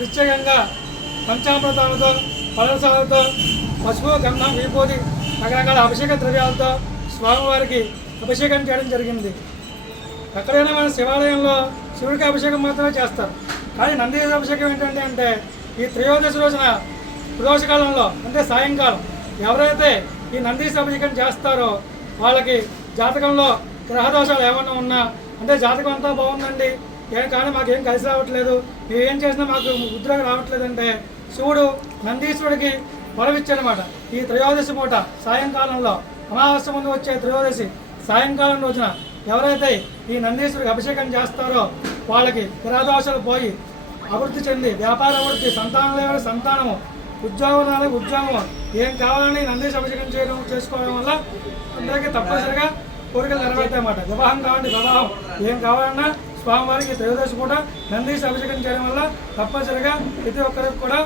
నిశ్చయంగా పంచామృతాలతో ఫలసాలతో పసుపు గంధం విభూతి రకరకాల అభిషేక ద్రవ్యాలతో స్వామివారికి అభిషేకం చేయడం జరిగింది. ఎక్కడైనా మన శివాలయంలో శివుడికి అభిషేకం మాత్రమే చేస్తారు. కానీ నందీశ్వర అభిషేకం ఏంటంటే అంటే ఈ త్రయోదశి రోజున ప్రదోషకాలంలో అంటే సాయంకాలం ఎవరైతే ఈ నందీశ్వర అభిషేకం చేస్తారో వాళ్ళకి జాతకంలో గ్రహదోషాలు ఏమన్నా ఉన్నా అంటే జాతకం అంతా బాగుందండి కానీ మాకేం కలిసి రావట్లేదు, మేము ఏం చేసినా మాకు ఉద్యోగం రావట్లేదంటే శివుడు నందీశ్వరుడికి వరమిచ్చాడనమాట. ఈ త్రయోదశి పూట సాయంకాలంలో అమావాస్య ముందు వచ్చే త్రయోదశి సాయంకాలం రోజున ఎవరైతే ఈ నందీశ్వరుడికి అభిషేకం చేస్తారో వాళ్ళకి గ్రహదోషాలు పోయి అభివృద్ధి చెంది వ్యాపార అభివృద్ధి, సంతానం సంతానము, ఉద్యోగాలకు ఉద్యోగము ఏం కావాలని నందీశ్వర అభిషేకం చేసుకోవడం వల్ల అందరికీ తప్పనిసరిగా కోరికలు నెరవేరుతాయన్నమాట. వివాహం కావాలంటే వివాహం, ఏం కావాలన్నా స్వామివారికి త్రయోదశి కూడా నందీశ్వర అభిషేకం చేయడం వల్ల తప్పనిసరిగా ప్రతి ఒక్కరికి కూడా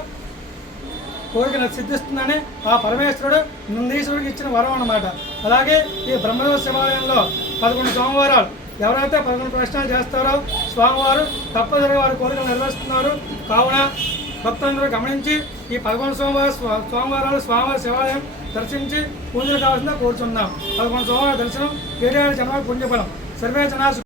కోరిక సిద్ధిస్తుందని ఆ పరమేశ్వరుడు నందీశ్వరుడికి ఇచ్చిన వరం అన్నమాట. అలాగే ఈ బ్రహ్మదేవ శివాలయంలో 11 సోమవారాలు ఎవరైతే 11 ప్రశ్నలు చేస్తారో స్వామివారు తప్పనిసరిగా వారి కోరికలు నెరవేరుస్తున్నారు. కావున భక్తులందరూ గమనించి ఈ 11 సోమవారాలు స్వామివారి శివాలయం దర్శించి పూజలు కావాల్సిందో కోరుచున్నాం. 11 సోమవారాల దర్శనం 7 జన్మ పుణ్యఫలం. సర్వే జనా